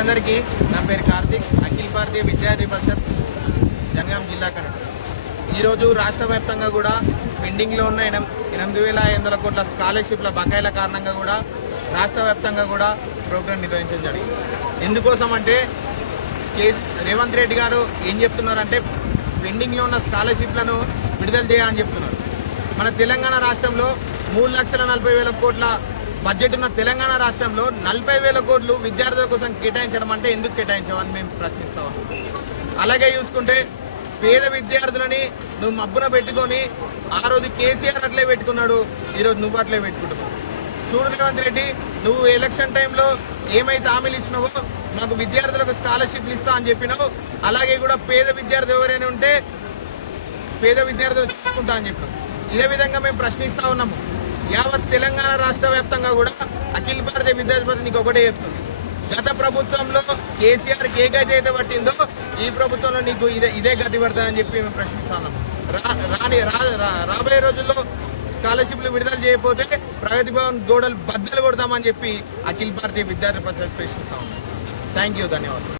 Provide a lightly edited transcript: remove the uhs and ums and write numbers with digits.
అందరికీ నా పేరు కార్తిక్, అఖిల భారతీయ విద్యార్థి పరిషత్ జనగాం జిల్లా కమిటీ. ఈరోజు రాష్ట్ర వ్యాప్తంగా కూడా పెండింగ్లో ఉన్న 8,500 కోట్ల స్కాలర్షిప్ల బకాయిల కారణంగా కూడా రాష్ట్ర వ్యాప్తంగా కూడా ప్రోగ్రాం నిర్వహించడం జరిగింది. ఎందుకోసం అంటే రేవంత్ రెడ్డి గారు ఏం చెప్తున్నారంటే పెండింగ్లో ఉన్న స్కాలర్షిప్లను విడుదల చేయాలని చెప్తున్నారు. మన తెలంగాణ రాష్ట్రంలో 3,40,000 కోట్ల బడ్జెట్ ఉన్న తెలంగాణ రాష్ట్రంలో 40,000 కోట్లు విద్యార్థుల కోసం కేటాయించడం అంటే ఎందుకు కేటాయించామని మేము ప్రశ్నిస్తా ఉన్నాం. అలాగే చూసుకుంటే పేద విద్యార్థులని నువ్వు మబ్బున పెట్టుకొని ఆ రోజు కేసీఆర్ అట్లే పెట్టుకున్నాడు, ఈరోజు నువ్వు అట్లే పెట్టుకుంటున్నావు. చూడు రేవంత్ రెడ్డి, నువ్వు ఎలక్షన్ టైంలో ఏమైతే హామీలు ఇచ్చినావో మాకు విద్యార్థులకు స్కాలర్షిప్లు ఇస్తా అని చెప్పినావు. అలాగే కూడా పేద విద్యార్థి ఎవరైనా ఉంటే పేద విద్యార్థులు చూసుకుంటా అని చెప్పినావు. ఇదే విధంగా మేము ప్రశ్నిస్తా ఉన్నాము. యావత్ తెలంగాణ రాష్ట్ర వ్యాప్తంగా కూడా అఖిల భారతీయ విద్యార్థి పరిషత్ నీకు ఒకటే చెప్తుంది, గత ప్రభుత్వంలో కేసీఆర్కి ఏ గతి అయితే పట్టిందో ఈ ప్రభుత్వంలో నీకు ఇదే గతి పడుతుందని చెప్పి మేము ప్రశ్నిస్తా ఉన్నాము. రాబోయే రోజుల్లో స్కాలర్షిప్లు విడుదల చేయకపోతే ప్రగతి భవన్ గోడలు బద్దలు కొడతామని చెప్పి అఖిల భారతీయ విద్యార్థి పరిషత్ ప్రశ్నిస్తా ఉన్నాం. థ్యాంక్ యూ, ధన్యవాదాలు.